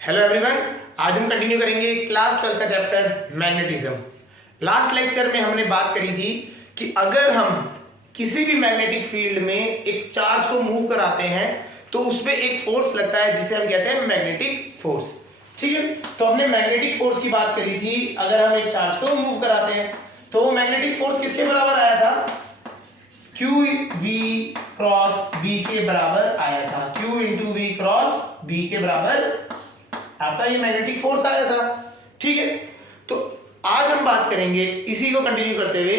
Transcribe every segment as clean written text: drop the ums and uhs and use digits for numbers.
Hello everyone, आज हम continue करेंगे क्लास 12 का चैप्टर मैग्नेटिज्म। लास्ट लेक्चर में हमने बात करी थी कि अगर हम किसी भी मैग्नेटिक फील्ड में एक चार्ज को मूव कराते हैं तो उसमें एक फोर्स लगता है जिसे हम कहते हैं मैग्नेटिक फोर्स। ठीक है, तो हमने मैग्नेटिक फोर्स की बात करी थी। अगर हम एक चार्ज को मूव कराते हैं तो वो मैग्नेटिक फोर्स किसके बराबर आया था? क्यू वी क्रॉस बी के बराबर आया था। Q into V cross B के बराबर आपका ये मैग्नेटिक फोर्स आया था। ठीक है, तो आज हम बात करेंगे इसी को कंटिन्यू करते हुए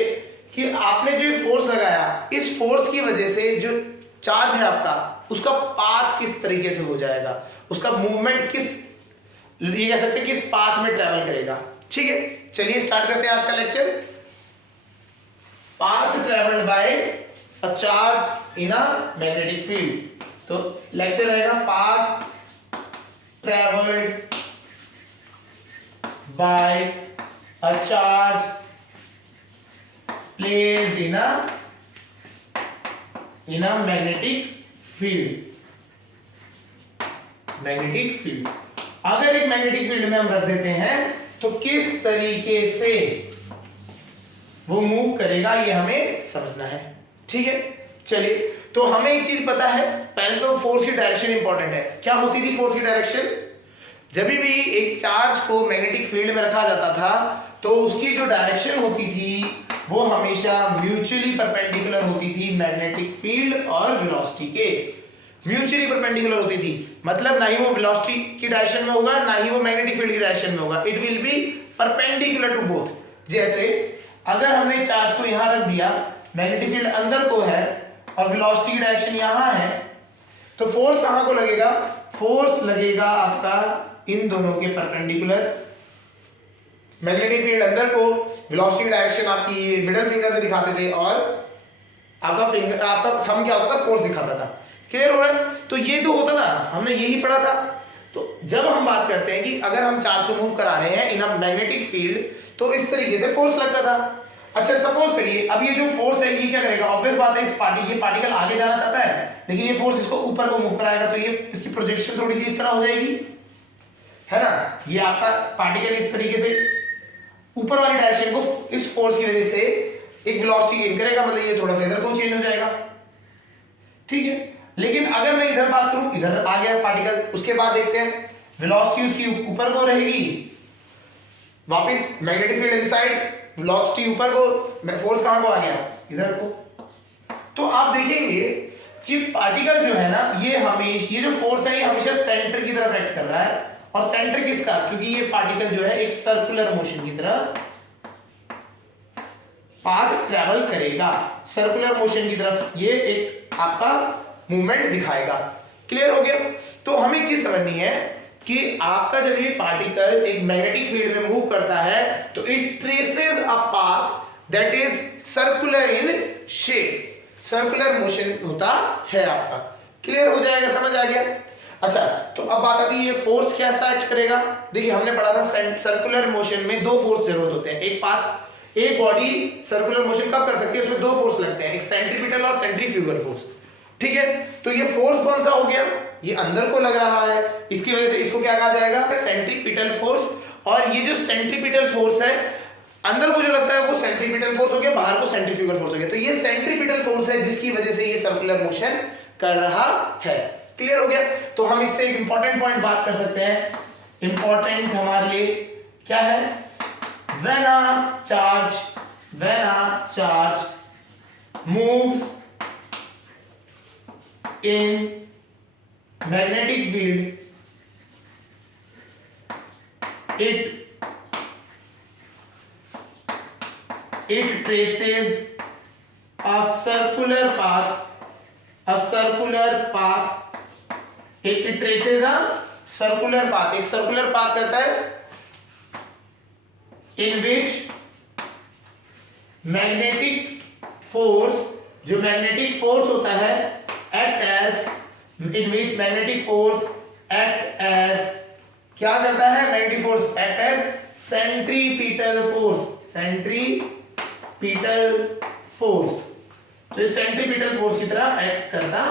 कि आपने जो फोर्स लगाया, इस फोर्स की वजह से जो चार्ज है आपका, उसका पाथ किस तरीके से हो जाएगा, उसका मूवमेंट किस, ये कह सकते हैं किस पाथ में ट्रेवल करेगा। ठीक है, चलिए स्टार्ट करते हैं आज का lecture. Path travelled by a charge in a magnetic field. तो लेक्चर रहेगा path traveled by a charge placed in a magnetic field। Magnetic field, अगर एक मैग्नेटिक फील्ड में हम रख देते हैं तो किस तरीके से वो मूव करेगा ये हमें समझना है। ठीक है, चलिए, तो हमें एक चीज पता है, पहले तो फोर्स की डायरेक्शन इंपॉर्टेंट है। क्या होती थी फोर्स की डायरेक्शन? जब भी एक चार्ज को मैग्नेटिक फील्ड में रखा जाता था तो उसकी जो डायरेक्शन होती थी वो हमेशा म्यूचुअली परपेंडिकुलर होती थी मैग्नेटिक फील्ड और वेलोसिटी के। म्यूचुअली परपेंडिकुलर होती थी, मतलब ना ही वो वेलोसिटी की डायरेक्शन में होगा ना ही वो मैग्नेटिक फील्ड की डायरेक्शन में होगा। It will be perpendicular to both. जैसे अगर हमने चार्ज को यहां रख दिया, मैग्नेटिक फील्ड अंदर को है और वेलोसिटी की डायरेक्शन यहां है, तो फोर्स कहां को लगेगा? फोर्स लगेगा आपका इन दोनों के परपेंडिकुलर। मैग्नेटिक फील्ड अंदर को, वेलोसिटी की डायरेक्शन आपकी मिडिल फिंगर से दिखाते थे और आपका थंब क्या होता था? फोर्स दिखाता था। क्लियर हो रहा है? तो ये जो होता था हमने यही पढ़ा था। तो जब हम बात करते हैं कि अगर हम चार्ज को मूव करा रहे हैं इन अ मैग्नेटिक फील्ड तो इस तरीके से फोर्स लगता था। अच्छा, सपोज करिए अब ये जो फोर्स है ये क्या करेगा? ऑब्वियस बात है, इस पार्टिकल आगे जाना चाहता है लेकिन ये फोर्स इसको ऊपर को मूव कराएगा, तो ये इसकी प्रोजेक्शन थोड़ी सी इस तरह हो जाएगी, है ना। ये आपका पार्टिकल इस तरीके से ऊपर वाली डायरेक्शन को इस फोर्स की वजह से एक वेलोसिटी गेन करेगा, मतलब ये थोड़ा सा इधर को चेंज हो जाएगा। ठीक है, लेकिन अगर मैं इधर बात करूं, इधर आ गया पार्टिकल, उसके बाद देखते हैं वेलोसिटी उसकी ऊपर को रहेगी, वापस मैग्नेटिक फील्ड इनसाइड, वेलोसिटी ऊपर को, फोर्स कहां को आ गया? इधर को। तो आप देखेंगे कि पार्टिकल जो है ना, ये हमेशा, ये जो फोर्स है ये हमेशा सेंटर की तरफ एक्ट कर रहा है। और सेंटर किसका? क्योंकि ये पार्टिकल जो है एक सर्कुलर मोशन की तरह पाथ ट्रेवल करेगा, सर्कुलर मोशन की तरफ ये एक आपका मूवमेंट दिखाएगा। क्लियर हो गया? तो हमें एक चीज समझनी है कि आपका जब ये पार्टिकल एक मैग्नेटिक फील्ड में मूव करता है तो it traces a path that is circular in shape. Circular motion होता है आपका। क्लियर हो जाएगा? समझ आ गया? अच्छा, तो अब बात आती है ये फोर्स कैसा एक्ट करेगा। देखिए हमने पढ़ा था सर्कुलर मोशन में दो फोर्स जरूरत होते हैं। एक बॉडी सर्कुलर मोशन कब कर सकती है? उसमें दो फोर्स लगते हैं, एक सेंट्रीपिटल और सेंट्रीफ्यूगल फोर्स। ठीक है, तो ये फोर्स कौन सा हो गया? ये अंदर को लग रहा है, इसकी वजह से इसको क्या कहा जाएगा? Centripetal force. और ये जो सेंट्रीपिटल फोर्स है, अंदर को जो लगता है वो सेंट्रीपिटल फोर्स हो गया, बाहर को सेंट्रीफ्यूगल फोर्स हो गया। तो ये सेंट्रीपिटल फोर्स है जिसकी वजह से ये सर्कुलर मोशन कर रहा है। क्लियर हो गया? तो हम इससे एक इंपॉर्टेंट पॉइंट बात कर सकते हैं। इंपॉर्टेंट हमारे लिए क्या है? when a charge moves in magnetic field, it traces a circular path. It traces a circular path. एक circular path करता है in which magnetic force, जो magnetic force होता है, in which magnetic force act as, क्या करता है? magnetic force act as centripetal force। तो सेंट्रीपिटल फोर्स की तरह एक्ट करता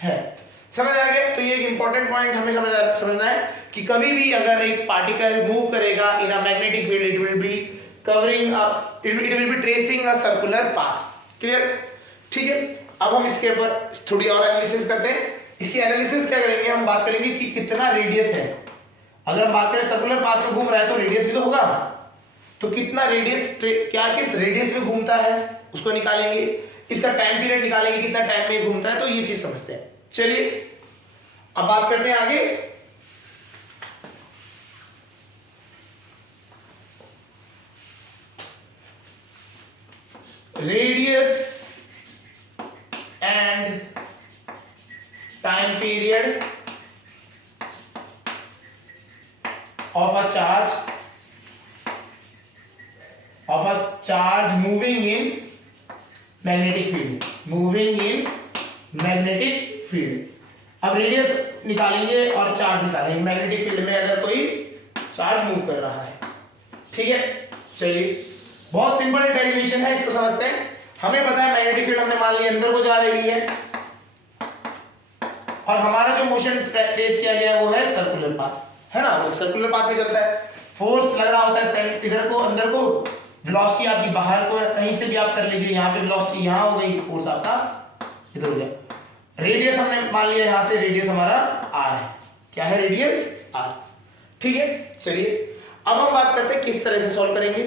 है। समझ आ गया? तो ये एक इंपॉर्टेंट पॉइंट हमें समझना है कि कभी भी अगर एक पार्टिकल मूव करेगा in a magnetic field, it will be covering it will be tracing a circular path. Clear? ठीक है, अब हम इसके ऊपर थोड़ी और एनालिसिस करते हैं। इसकी एनालिसिस क्या करेंगे, हम बात करेंगे कि कितना रेडियस है। अगर हम बात करें सर्कुलर पाथ में घूम रहा है तो रेडियस भी तो होगा, तो कितना रेडियस, क्या किस रेडियस में घूमता है उसको निकालेंगे। इसका टाइम पीरियड निकालेंगे, कितना टाइम में घूमता है, तो ये चीज समझते हैं। चलिए अब बात करते हैं आगे। Radius and time period of a charge moving in magnetic field, अब रेडियस निकालेंगे और चार्ज निकालेंगे। मैग्नेटिक फील्ड में अगर कोई चार्ज मूव कर रहा है, ठीक है। चलिए बहुत सिंपल डेरिवेशन है, इसको समझते हैं। हमें पता है मैग्नेटिक फील्ड हमने मान लिया अंदर को जा रही है और हमारा जो मोशन ट्रेस किया गया वो है सर्कुलर पाथ, है ना, वो सर्कुलर पाथ में चलता है। फोर्स लग रहा होता है इधर को, अंदर को, वेलोसिटी आपकी बाहर को, कहीं से भी आप कर लीजिए। यहाँ पे वेलोसिटी यहाँ हो गई, फोर्स आपका इधर हो गया। रेडियस हमने मान लिया यहाँ से, रेडियस हमारा आर है। क्या है? Radius R. ठीक है, चलिए अब हम बात करते हैं किस तरह से सॉल्व करेंगे।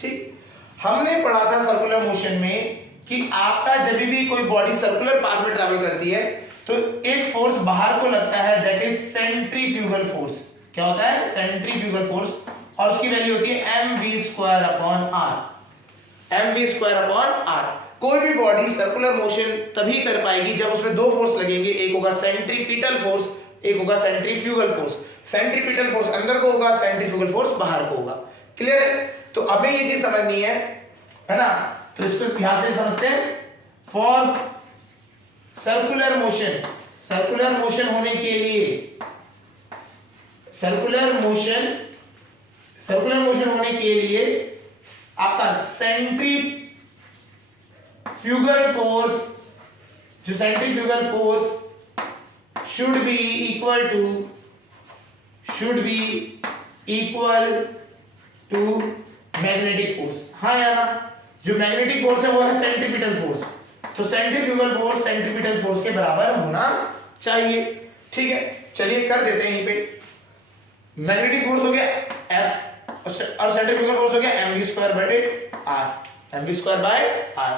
ठीक, हमने पढ़ा था सर्कुलर मोशन में कि आपका जब भी कोई बॉडी सर्कुलर पाथ में ट्रैवल करती है तो एक फोर्स बाहर को लगता है, दैट इज सेंट्रीफ्यूगल फोर्स। क्या होता है? सेंट्रीफ्यूगल फोर्स, और उसकी वैल्यू होती है mv²/r। mv²/r। कोई भी बॉडी सर्कुलर मोशन तभी कर पाएगी जब उसमें दो फोर्स लगेंगे, एक होगा सेंट्रीपिटल फोर्स, एक होगा सेंट्रीफ्यूगल फोर्स। सेंट्रीपिटल फोर्स अंदर को होगा, सेंट्रीफ्यूगल फोर्स बाहर को होगा। क्लियर है? तो हमें ये चीज समझनी है ना, तो इसको यहां से समझते हैं। फॉर सर्कुलर मोशन होने के लिए, सर्कुलर मोशन होने के लिए आपका सेंट्रीफ्यूगल फोर्स, जो centrifugal force should be equal to magnetic force. हाँ या ना? जो मैग्नेटिक फोर्स है वो है सेंट्रीपिटल फोर्स, तो सेंट्रीफ्यूगल फोर्स सेंट्रीपिटल फोर्स के बराबर होना चाहिए। ठीक है, चलिए कर देते हैं। यहीं पे मैग्नेटिक फोर्स हो गया F और सेंट्रीफ्यूगल फोर्स हो गया mv²/r, mv²/r।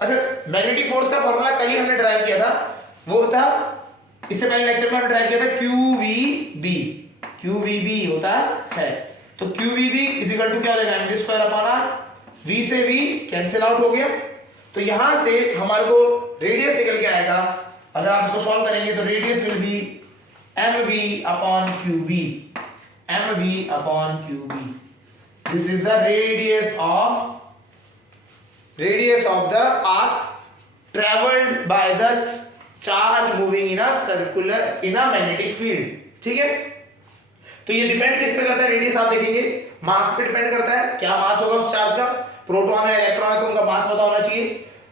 अच्छा, मैग्नेटिक फोर्स का फॉर्मूला कल ही हमने ड्राइव किया था, वो था, इससे पहले लेक्चर में हमने ड्राइव किया था QVB होता है। तो QVB इज इक्वल टू क्या हो जाएगा? mv²/r। v से v कैंसिल आउट हो गया, तो यहां से हमारे को रेडियस निकल के आएगा। अगर आप इसको सॉल्व करेंगे तो radius will be mv/qb। This is the radius of the path travelled by the charge moving in a magnetic field. ठीक है, तो ये डिपेंड किस पे करता है? रेडियस आप देखेंगे मास पे डिपेंड करता है। क्या मास होगा उस चार्ज का? प्रोटॉन है, इलेक्ट्रॉन है, तो उनका मास पता होना चाहिए।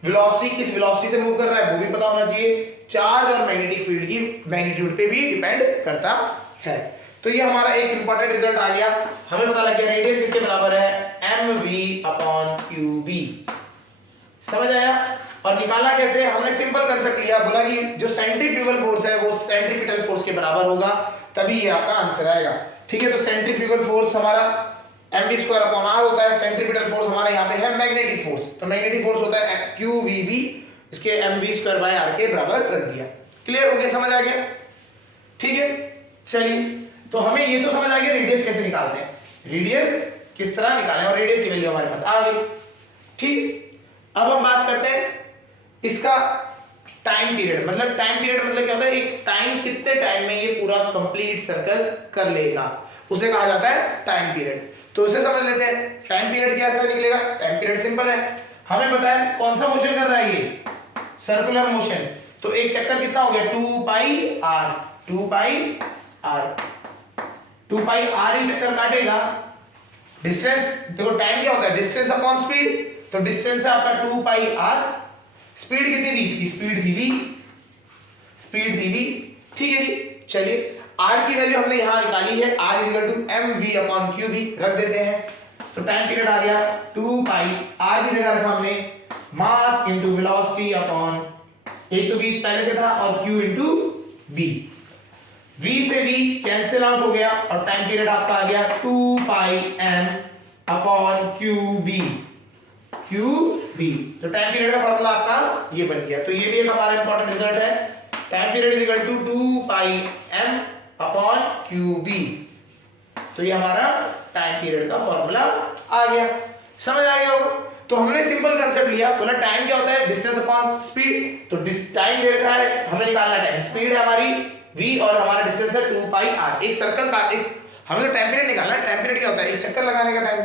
वेलोसिटी किस वेलोसिटी से मूव कर रहा है वो भी पता होना चाहिए। चार्ज और मैग्नेटिक फील्ड की मैग्नीट्यूड पे भी डिपेंड करता है। तो ये हमारा एक इंपॉर्टेंट रिजल्ट आ गया, हमें पता लग गया रेडियस किसके बराबर है? mv/qb। समझ आया? और निकाला कैसे? हमने सिंपल कंसेप्ट लिया, बोला कि जो सेंट्रीफ्यूगल फोर्स है वो सेंट्रीपिटल फोर्स के बराबर होगा, तभी ये आपका आंसर आएगा। ठीक है, तो सेंट्रीफ्यूगल फोर्स हमारा mv²/r होता है, सेंट्रीपिटल फोर्स हमारा यहाँ पे है मैग्नेटिक फोर्स, तो मैग्नेटिक फोर्स होता है QVB, इसके mv²/r के बराबर रख दिया। क्लियर हो गया? समझ आ गया? ठीक है, चलिए तो हमें ये तो समझ आ गया रेडियस कैसे निकालते हैं, रेडियस किस तरह निकालें, और रेडियस की वैल्यू हमारे पास आ गई। ठीक, अब हम बात करते हैं इसका टाइम पीरियड। मतलब टाइम पीरियड मतलब क्या होता है? एक टाइम, कितने टाइम में ये पूरा कंप्लीट सर्कल कर लेगा, उसे कहा जाता है टाइम पीरियड। तो उसे समझ लेते हैं, टाइम पीरियड क्या से निकलेगा? टाइम पीरियड सिंपल है, हमें पता है कौन सा मोशन कर रहा है ये, सर्कुलर मोशन। तो एक चक्कर कितना हो गया? 2πr, 2πr ही चक्कर काटेगा। डिस्टेंस देखो, टाइम क्या होता है? डिस्टेंस अपॉन स्पीड, तो डिस्टेंस है आपका 2πr। स्पीड कितनी थी इसकी? स्पीड थी v, स्पीड दी हुई, ठीक है जी। चलिए आर की वैल्यू हमने यहां निकाली है, r is equal to mv upon Q भी रख देते हैं। तो टाइम पीरियड आ गया 2 पाई, r की जगह रखा हमने mass into velocity upon a to b पहले से था और q इनटू b। v से v कैंसिल आउट हो गया और टाइम पीरियड आपका आ गया 2 पाई m अपॉन qb। तो टाइम पीरियड का फॉर्मूला आपका ये बन गया। तो ये भी एक हमारा इंपॉर्टेंट रिजल्ट है, time period is equal to 2 pi m upon qb। तो ये हमारा टाइम पीरियड का फॉर्मूला आ गया, समझ आ गया होगा। तो हमने सिंपल कंसेप्ट लिया, बोला टाइम क्या होता है, डिस्टेंस अपॉन स्पीड। तो टाइम दे रखा है, हमें निकालना टाइम, स्पीड है हमारी v और हमारा डिस्टेंस है 2 पाई r। एक सर्कल का एक हमें तो टाइम पीरियड निकालना है। टाइम पीरियड क्या होता है, एक चक्कर लगाने का टाइम।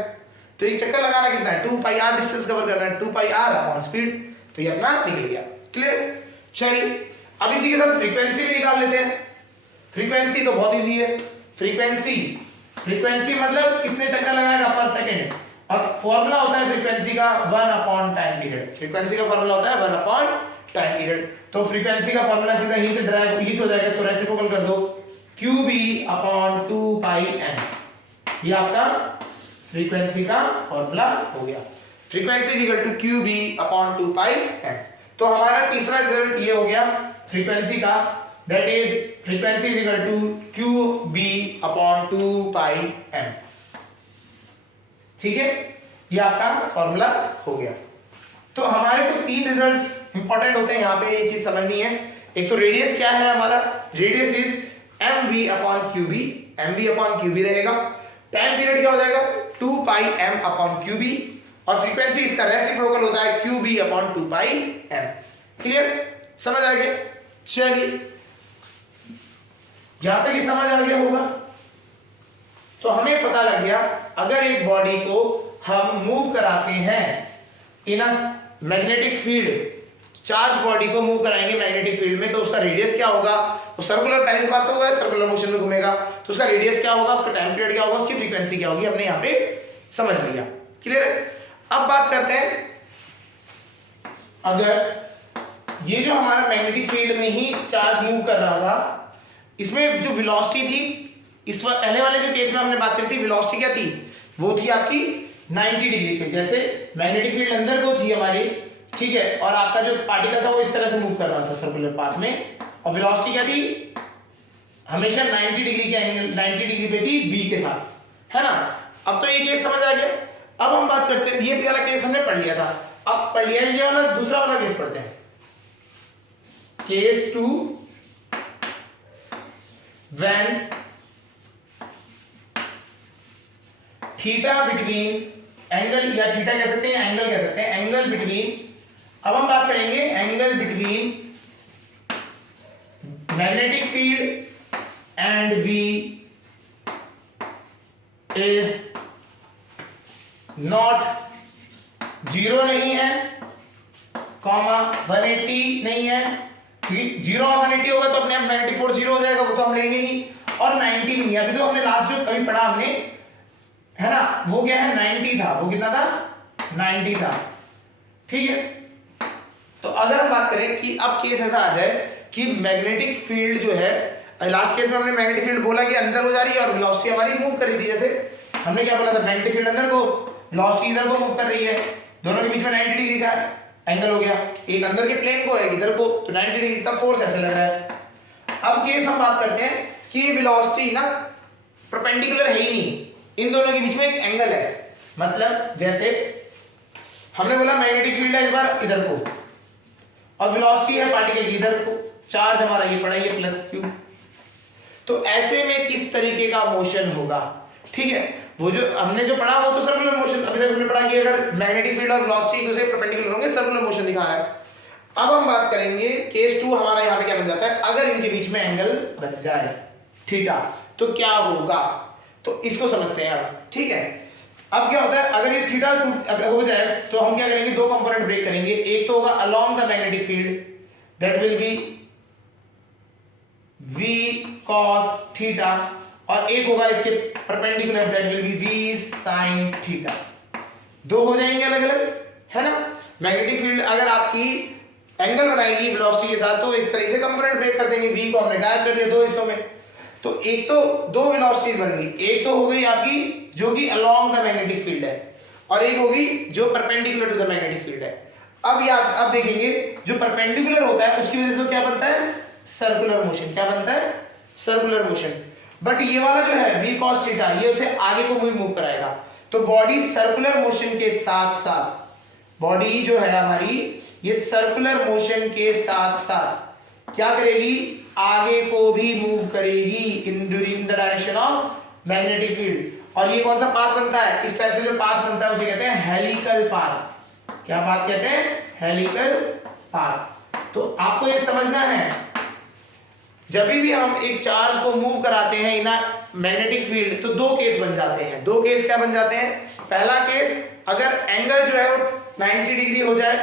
तो एक चक्कर लगाना कितना है, 2 पाई r डिस्टेंस कवर करना है, 2 पाई r अपॉन स्पीड। तो ये अपना निकल गया, क्लियर। चलिए अब इसी के साथ फ्रीक्वेंसी भी निकाल लेते हैं। फ्रीक्वेंसी तो बहुत इजी है, फ्रीक्वेंसी मतलब कितने चक्कर लगाएगा पर सेकंड, और फॉर्मूला होता है फ्रीक्वेंसी का 1 अपॉन टाइम पीरियड। फ्रीक्वेंसी का फॉर्मूला होता है 1 अपॉन टाइम पीरियड। तो फ्रीक्वेंसी का फॉर्मूला सीधा यहीं से ड्राइव यहीं से हो जाएगा, इसको रेसिप्रोकल कर दो, qb अपॉन 2 पाई m। ये आपका फ्रीक्वेंसी का फॉर्मूला हो गया, frequency is equal to qb upon 2 pi m। तो हमारा तीसरा रिजल्ट ये हो गया फ्रीक्वेंसी का, that is frequency is equal to qb upon 2 pi m, ठीक है। ये आपका फॉर्मूला हो गया। तो हमारे को तीन रिजल्ट्स इंपॉर्टेंट होते हैं यहाँ पे, ये चीज समझनी है। एक तो रेडियस क्या है हमारा, radius is mv upon qb, mv upon qb रहेगा। टाइम पीरियड क्या हो जाएगा 2 पाई m अपॉन qb, और फ्रीक्वेंसी इसका रेसिप्रोकल होता है qb upon 2 pi m। Clear, समझ आ गया। चलिए जहां तक ये समझ आ गया होगा तो हमें पता लग गया, अगर एक बॉडी को हम मूव कराते हैं in a magnetic field, charge body को मूव कराएंगे मैग्नेटिक फील्ड में, तो उसका रेडियस क्या होगा, वो सर्कुलर, पहले बात तो है सर्कुलर मोशन में घूमेगा, तो उसका रेडियस क्या होगा, उसका टाइम पीरियड क्या होगा, उसकी फ्रीक्वेंसी क्या होगी, हमने यहाँ पे समझ लिया। क्लियर है। अब बात करते हैं, अगर ये जो हमारा मैग्नेटिक फील्ड में ही चार्ज मूव कर रहा था, इसमें जो वेलोसिटी थी, इस पहले वाले जो केस में हमने बात करी थी, वेलोसिटी क्या थी, वो थी आपकी 90 डिग्री पे, जैसे मैग्नेटिक फील्ड अंदर को थी हमारी, ठीक है, और आपका जो पार्टिकल था वो इस तरह से मूव कर रहा था सर्कुलर पाथ में, और वेलोसिटी क्या थी, हमेशा 90 डिग्री के एंगल 90 डिग्री पे थी b के साथ, है ना। अब तो ये केस समझ आ गया। अब हम बात करते हैं, ये वाला केस हमने पढ़ लिया था, अब पढ़ लिया ये वाला दूसरा वाला केस पढ़ते हैं, case 2 when theta between angle, या थीटा कह सकते हैं, एंगल कह सकते हैं, एंगल बिटवीन, अब हम बात करेंगे angle between magnetic field and v is not 0 नहीं है, कॉमा 180 नहीं है, 0 और 180 होगा तो अपने आप मैग्नेटिक फोर्स 0 हो जाएगा, वो तो हम लेंगे नहीं, और 90 नहीं है। अभी तो हमने लास्ट जो कभी पढ़ा हमने, है ना, वो क्या है 90 था, वो कितना था 90 था, ठीक है। तो अगर हम बात करें कि अब केस ऐसा आ जाए कि मैग्नेटिक फील्ड जो है, लास्ट केस में हमने मैग्नेटिक फील्ड बोला कि अंदर हो जा रही है और वेलोसिटी हमारी मूव कर रही थी, जैसे हमने क्या बोला था, मैग्नेटिक फील्ड अंदर को, वेलोसिटी इधर को मूव कर रही है, दोनों के बीच में 90 डिग्री का एंगल हो गया, एक अंदर के प्लेन को, एक इधर को, तो 90 डिग्री का फोर्स ऐसे लग रहा है। अब केस हम बात करते हैं कि वेलोसिटी ना परपेंडिकुलर है ही नहीं, इन दोनों के बीच में एक एंगल है, मतलब जैसे हमने बोला मैग्नेटिक फील्ड है इस बार इधर को, और वेलोसिटी है पार्टिकल की इधर को, चार्ज हमारा ये पड़ा, ये प्लस q, तो ऐसे में किस तरीके का मोशन होगा, ठीक है। वो जो हमने जो पढ़ा वो तो सर्कुलर मोशन, अभी तक हमने पढ़ा कि अगर मैग्नेटिक फील्ड और वेलोसिटी एक दूसरे परपेंडिकुलर होंगे, सर्कुलर मोशन दिखा रहा है। अब हम बात करेंगे केस 2, हमारा यहाँ पे क्या बन जाता है, अगर इनके बीच में एंगल बन जाए थीटा, तो क्या होगा, तो इसको समझते हैं अब, ठीक है। अब क्या होता है, अगर ये थीटा अगर हो जाए तो हम क्या करेंगे, दो कंपोनेंट ब्रेक करेंगे, एक तो होगा along the magnetic field, that will be v cos theta, और एक होगा इसके perpendicular, that will be v sin theta. दो हो जाएंगे अलग अलग, है ना। मैग्नेटिक फील्ड अगर आपकी एंगल बनाएगी वेलोसिटी के साथ, तो इस तरीके से कंपोनेंट ब्रेक कर देंगे। v को हमने गायब कर दिया दो हिस्सों में, तो एक तो दो वेलोसिटीज बन गई, एक तो हो गई आपकी जो कि अलोंग द मैग्नेटिक फील्ड है, और एक होगी जो perpendicular to the magnetic field है। अब देखेंगे जो परपेंडिकुलर होता है उसकी वजह से क्या बनता है, सर्कुलर मोशन। क्या बनता है, सर्कुलर मोशन। बट ये वाला जो है v cos थीटा, ये उसे आगे को भी मूव कराएगा। तो बॉडी सर्कुलर मोशन के साथ साथ, बॉडी जो है हमारी ये सर्कुलर मोशन के साथ साथ क्या करेगी, आगे को भी मूव करेगी in during the direction of magnetic field. और ये कौन सा पाथ बनता है, इस टाइप से जो पाथ बनता है उसे कहते हैं हेलिकल पाथ। क्या पाथ कहते हैं, हेलिकल पाथ। तो आपको ये समझना है, जब भी हम एक चार्ज को मूव कराते हैं इन मैग्नेटिक फील्ड, तो दो केस बन जाते हैं। दो केस क्या बन जाते हैं, पहला केस अगर एंगल जो है वो 90 डिग्री हो जाए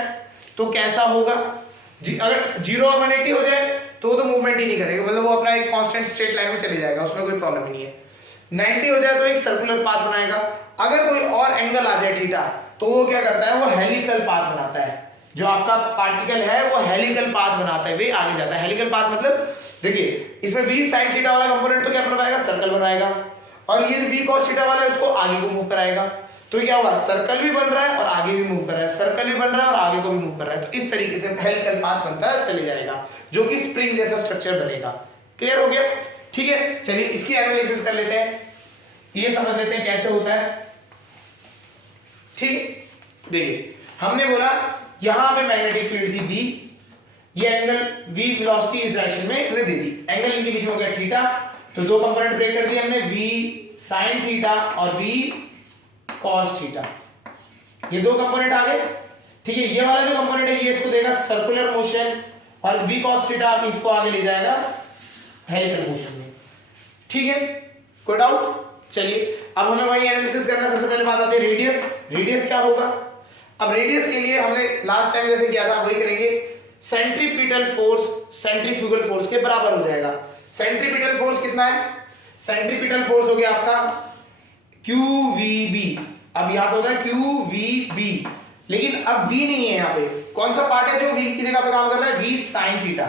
तो कैसा होगा, अगर 0 और 180 हो जाए तो मूवमेंट ही नहीं करेगा, मतलब वो अपना एक कांस्टेंट स्ट्रेट लाइन में चले जाएगा, उसमें कोई प्रॉब्लम ही नहीं है। 90 हो जाए तो एक सर्कुलर पाथ बनाएगा। अगर कोई और एंगल आ जाए थीटा, तो वो क्या करता है, वो हेलिकल पाथ बनाता है। जो आपका पार्टिकल है वो हेलिकल पाथ बनाता है, वे आगे जाता है। हेलिकल पाथ मतलब देखिए इसमें v sin थीटा वाला कंपोनेंट तो क्या बनवाएगा, सर्कल बनाएगा, और ये v cos थीटा वाला उसको आगे को मूव कराएगा। तो क्या हुआ, सर्कल भी बन रहा है और आगे भी मूव कर रहा है, सर्कल भी बन रहा है और आगे को भी मूव कर रहा है। तो इस तरीके से हेलिकल पाथ बनता चले जाएगा, जो कि स्प्रिंग जैसा स्ट्रक्चर बनेगा। क्लियर हो गया, ठीक है। चलिए इसकी एनालिसिस कर लेते हैं, ये समझ लेते हैं कैसे होता है। ठीक, देखिए हमने बोला यहां पे मैग्नेटिक फील्ड थी b, ये एंगल v वेलोसिटी इस डायरेक्शन में हमने दे दी, एंगल इनके बीच में हो गया थीटा, तो दो कंपोनेंट ब्रेक कर दिए हमने, v sin थीटा और v cos थीटा, ये दो कंपोनेंट आ गए। ठीक है, ये वाला जो कंपोनेंट है ये इसको देगा सर्कुलर मोशन, और v cos थीटा इसको आगे ले जाएगा हेलिकल मोशन में। ठीक है, कोई डाउट? चलिए अब हमें वही एनालिसिस करना। सबसे पहले बात आती है रेडियस। रेडियस क्या होगा, अब रेडियस के लिए हमने लास्ट टाइम जैसे किया था वही करेंगे। सेंट्रीपिटल फोर्स सेंट्रीफ्यूगल फोर्स के बराबर हो जाएगा। सेंट्रीपिटल फोर्स कितना है, सेंट्रीपिटल फोर्स हो गया आपका QVB। अब यहां पे होता है QVB, लेकिन अब V नहीं है यहाँ पे, कौन सा पार्ट है जो V की जगह पे काम कर रहा है, V sin थीटा।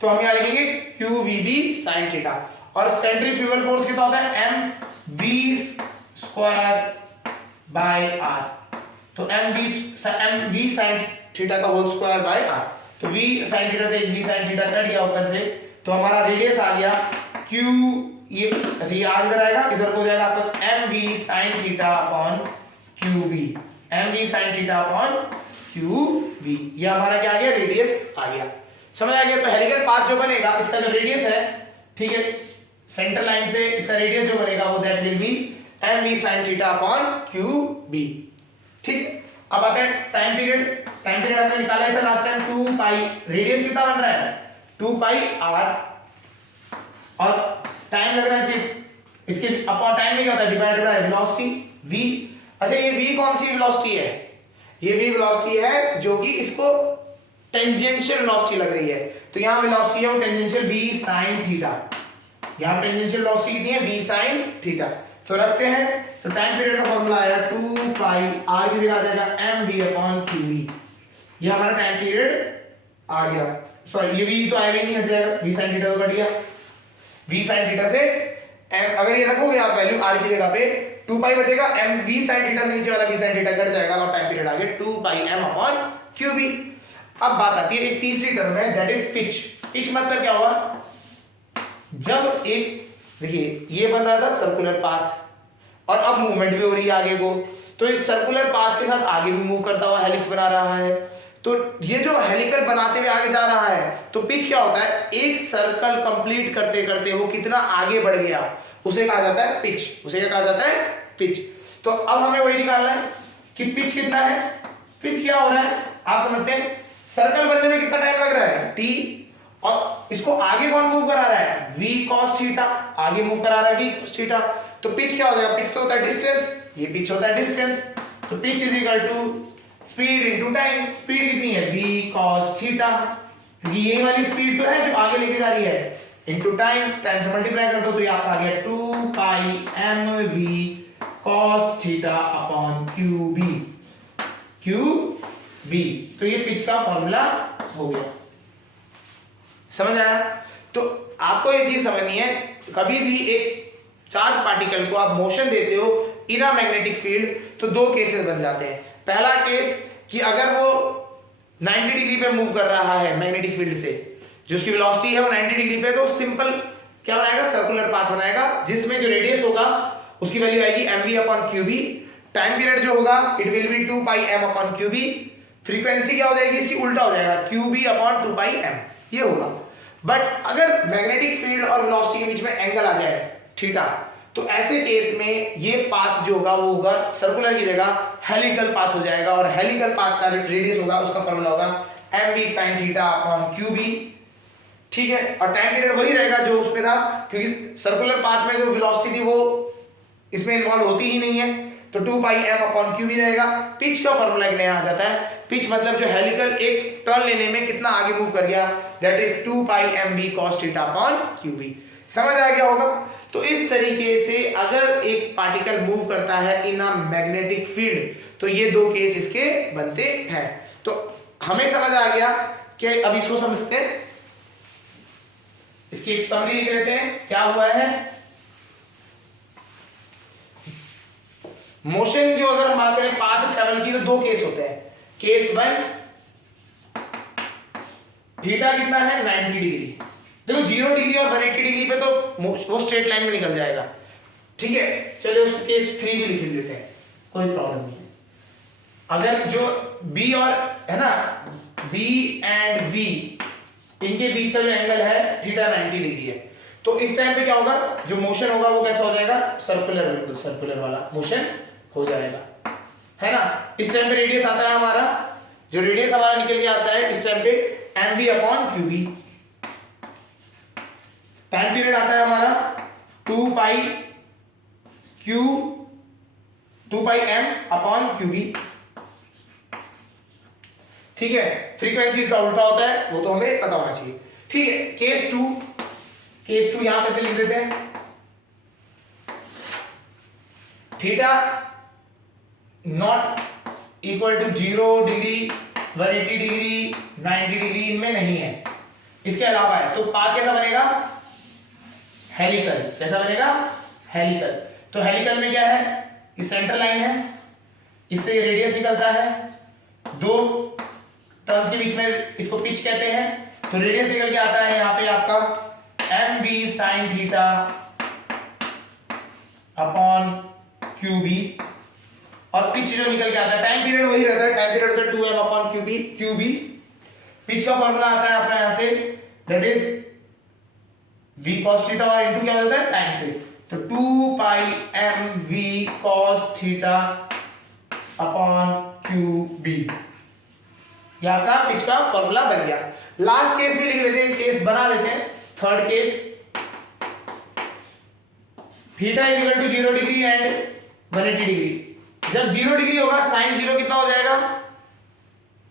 तो हम यहां लिखेंगे QVB sin थीटा। और सेंट्रीफ्यूगल फोर्स कितना होता है, mv²/r। तो mv sin थीटा का होल स्क्वायर बाय r। तो v sin थीटा से v sin थीटा कट गया ऊपर से, तो हमारा रेडियस आ गया q, ये अच्छा ये r इधर आएगा, इधर को हो जाएगा आपका mv sin theta upon qb, mv sin theta upon qb। ये हमारा क्या आ गया, रेडियस आ गया। समझ आ गया? तो हेलिकल पाथ जो बनेगा, इसका जो रेडियस है, ठीक है, सेंटर लाइन से इसका रेडियस जो बनेगा वो that will be mv sin theta upon qb। ठीक, अब आते हैं टाइम पीरियड। टाइम पीरियड हमने निकाला था लास्ट टाइम 2 पाई, रेडियस कितना बन रहा है 2 पाई r, और टाइम लग रहा है सिर्फ इसके अपॉन टाइम में क्या होता है, डिवाइड हो रहा है वेलोसिटी v। अच्छा ये v कौन सी वेलोसिटी है, ये v वेलोसिटी है जो कि इसको टेंजेंशियल वेलोसिटी लग रही है। तो यहां वेलोसिटी है टेंजेंशियल v sin थीटा, यहां टेंजेंशियल वेलोसिटी कितनी है v sin थीटा। तो रखते हैं, तो टाइम पीरियड का फॉर्मूला आया 2 पाई r की जगह आ जाएगा mv अपॉन qv। ये हमारा टाइम पीरियड आ गया। सॉरी ये v तो आएगा ही नहीं, हट जाएगा, v sin थीटा तो कट गया। v sin थीटा से m, अगर ये रखोगे आप वैल्यू r की जगह पे 2 पाई बचेगा, m v sin थीटा से नीचे वाला v sin थीटा कट जाएगा, और टाइम पीरियड आ गया 2 पाई m अपॉन qv। अब बात आती है एक तीसरी टर्म है, दैट इज पिच। पिच मतलब क्या हुआ, जब एक देखिए ये बन रहा था सर्कुलर पाथ और अब मूवमेंट भी हो रही है आगे को, तो इस सर्कुलर पाथ के साथ आगे भी मूव करता हुआ हेलिक्स बना रहा है। तो ये जो हेलिकल बनाते हुए आगे जा रहा है, तो पिच क्या होता है, एक सर्कल कंप्लीट करते करते वो कितना आगे बढ़ गया उसे कहा जाता है पिच, उसे क्या कहा जाता है, पिच। तो अब हमें वही निकालना है कि पिच कितना है। पिच क्या हो रहा है आप समझते हैं, सर्कल बनने में कितना टाइम लग रहा है t, और इसको आगे कौन मूव करा रहा है, v cos थीटा, आगे मूव करा रहा है v cos थीटा। तो पिच क्या हो जाएगा, पिच तो होता है डिस्टेंस, ये पिच होता है डिस्टेंस। तो pitch is equal to speed into time. Speed कितनी है v cos थीटा, क्योंकि ये वाली स्पीड तो है जो आगे लेके जा रही है, इनटू टाइम, टाइम से मल्टीप्लाई कर दो तो ये आपका आ गया 2 pi mv cos theta upon qb। B. तो ये पिच का फॉर्मूला हो गया, समझ आया? तो आपको ये चीज समझनी है, कभी भी एक चार्ज पार्टिकल को आप मोशन देते हो इन अ मैग्नेटिक फील्ड तो दो केसेस बन जाते हैं। पहला केस कि अगर वो 90 डिग्री पे मूव कर रहा है मैग्नेटिक फील्ड से, जो उसकी वेलोसिटी है वो 90 डिग्री पे, तो सिंपल क्या बनाएगा, सर्कुलर पाथ बनाएगा, जिसमें जो रेडियस होगा उसकी वैल्यू आएगी mv/qb। टाइम पीरियड जो होगा it will B 2πm/qb। Frequency क्या हो जाएगी इसकी, उल्टा हो जाएगा, qb/2πm ये होगा। बट अगर मैग्नेटिक फील्ड और वेलोसिटी के बीच में एंगल आ जाए थीटा, तो ऐसे केस में ये पाथ जो होगा वो होगा सर्कुलर की जगह हेलिकल पाथ हो जाएगा, और हेलिकल पाथ का जो रेडियस होगा उसका फॉर्मूला होगा mv/θ/qb। ठीक है, और टाइम पीरियड वही रहेगा जो उसमें था, क्योंकि सर्कुलर पाथ में जो वेलोसिटी थी वो इसमें इन्वॉल्व होती ही नहीं है, तो 2πm/qb रहेगा। पिच का फॉर्मूला एक नया आ जाता है, पिच मतलब जो हेलिकल एक टर्न लेने में कितना आगे मूव कर गया, दैट इज 2πmv/cos θ/qb। समझ आ गया होगा? तो इस तरीके से अगर एक पार्टिकल मूव करता है इन अ मैग्नेटिक फील्ड तो ये दो केस इसके बनते हैं। तो हमें समझ आ गया कि अब इसको समझते हैं, इसकी एक समरी लिख लेते हैं। क्या हुआ है, मोशन जो अगर हम बात करें पाथ ट्रेवल की तो दो केस होते हैं। केस 1, थीटा कितना है 90 डिग्री। देखो 0 डिग्री और 180 डिग्री पे तो वो स्ट्रेट लाइन में निकल जाएगा, ठीक है। चलिए उसको केस 3 भी लिख देते हैं, कोई प्रॉब्लम नहीं है। अगर जो बी और है ना, बी एंड वी इनके बीच का जो एंगल है थीटा 90 डिग्री है, तो इस टाइम पे क्या होगा, जो मोशन होगा वो कैसा हो जाएगा, सर्कुलर, बिल्कुल सर्कुलर वाला मोशन हो जाएगा, है ना। इस टाइम पे रेडियस आता है हमारा, जो रेडियस हमारा निकल के आता है इस टाइम पे mv/qb। टाइम पीरियड आता है हमारा 2πm/qb, ठीक है। फ्रीक्वेंसी इसका उल्टा होता है, वो तो हमें पता होना चाहिए, ठीक है। केस 2 यहां पे से लिख देते हैं, theta not equal to 0 degree, 180 degree, 90 degree इनमें नहीं है, इसके अलावा है। तो पाथ कैसा बनेगा, हेलिकल। कैसा बनेगा, हेलिकल। तो हेलिकल में क्या है, ये सेंटर लाइन है, इससे रेडियस निकलता है, दो टर्न्स के बीच में, इसको पिच कहते हैं। तो रेडियस निकल के आता है यहाँ पे आपका mv/θ/qb, और पिच जो निकल के आता है, टाइम पीरियड वही रहता है, टाइम पीरियड होता है 2m/qb। पिच का फॉर्मूला आता है आपका यहां से, दैट इज v cos θ और इनटू क्या हो जाता है टाइम से, तो 2πmv cos θ/qb, ये आपका पिच का फॉर्मूला बन गया। लास्ट केस भी लिख लेते हैं, केस बना देते हैं, third case, theta is equal to 0 degree and 180 degree. जब 0 डिग्री होगा साइन 0 कितना हो जाएगा,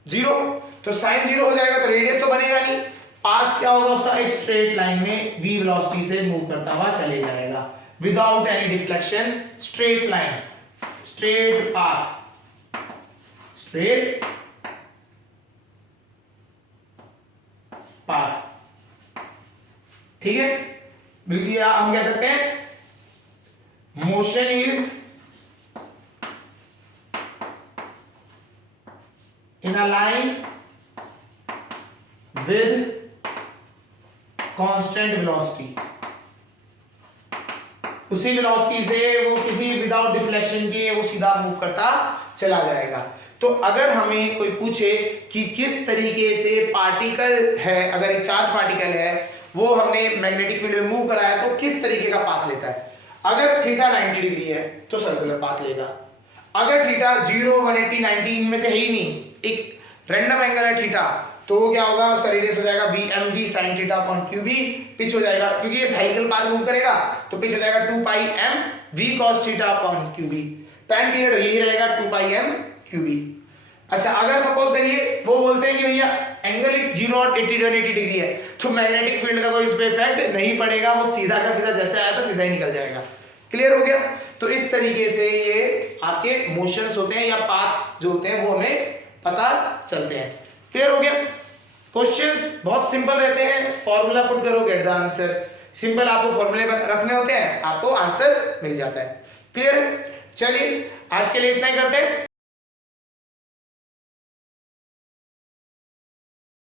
0, तो साइन 0 हो जाएगा तो रेडियस तो बनेगा नहीं, पाथ क्या होगा उसका, एक स्ट्रेट लाइन में v वेलोसिटी से मूव करता हुआ चले जाएगा without any deflection, straight line, straight path, straight path, ठीक है। बिल्कुल हम कह सकते हैं motion is in a line with constant velocity, उसी वेलोसिटी से वो किसी विदाउट डिफ्लेक्शन के वो सीधा मूव करता चला जाएगा। तो अगर हमें कोई पूछे कि किस तरीके से पार्टिकल है, अगर एक चार्ज पार्टिकल है वो हमने मैग्नेटिक फील्ड में मूव कराया तो किस तरीके का पाथ लेता है, अगर थीटा 90 डिग्री है तो सर्कुलर पाथ लेगा, अगर थीटा 0, 180, 90 इनमें से है ही नहीं, एक रैंडम एंगल है थीटा, तो वो क्या होगा, उसका रेडियस हो जाएगा mv/θ/qb, पिच हो जाएगा, क्योंकि ये हेलिकल पाथ मूव करेगा तो पिच हो जाएगा 2πmv cos θ/qb, time period यही रहेगा 2πmqb। अच्छा, अगर सपोज करिए वो बोलते हैं कि भैया एंगल 0 और 80 डिग्री है, तो मैग्नेटिक फील्ड का कोई इस पे इफेक्ट नहीं पड़ेगा, वो सीधा का सीधा जैसे आया था सीधा ही निकल जाएगा। क्लियर हो गया? तो इस तरीके से ये आपके मोशंस होते हैं या पाथ जो होते हैं वो हमें पता चलते हैं। क्लियर हो गया? क्वेश्चंस बहुत सिंपल रहते हैं, फॉर्मूला पुट करो गेट द आंसर। सिंपल आपको फॉर्मूले रखने होते हैं, आपको आंसर मिल जाता है। क्लियर? चलिए आज के लिए इतना ही करते हैं।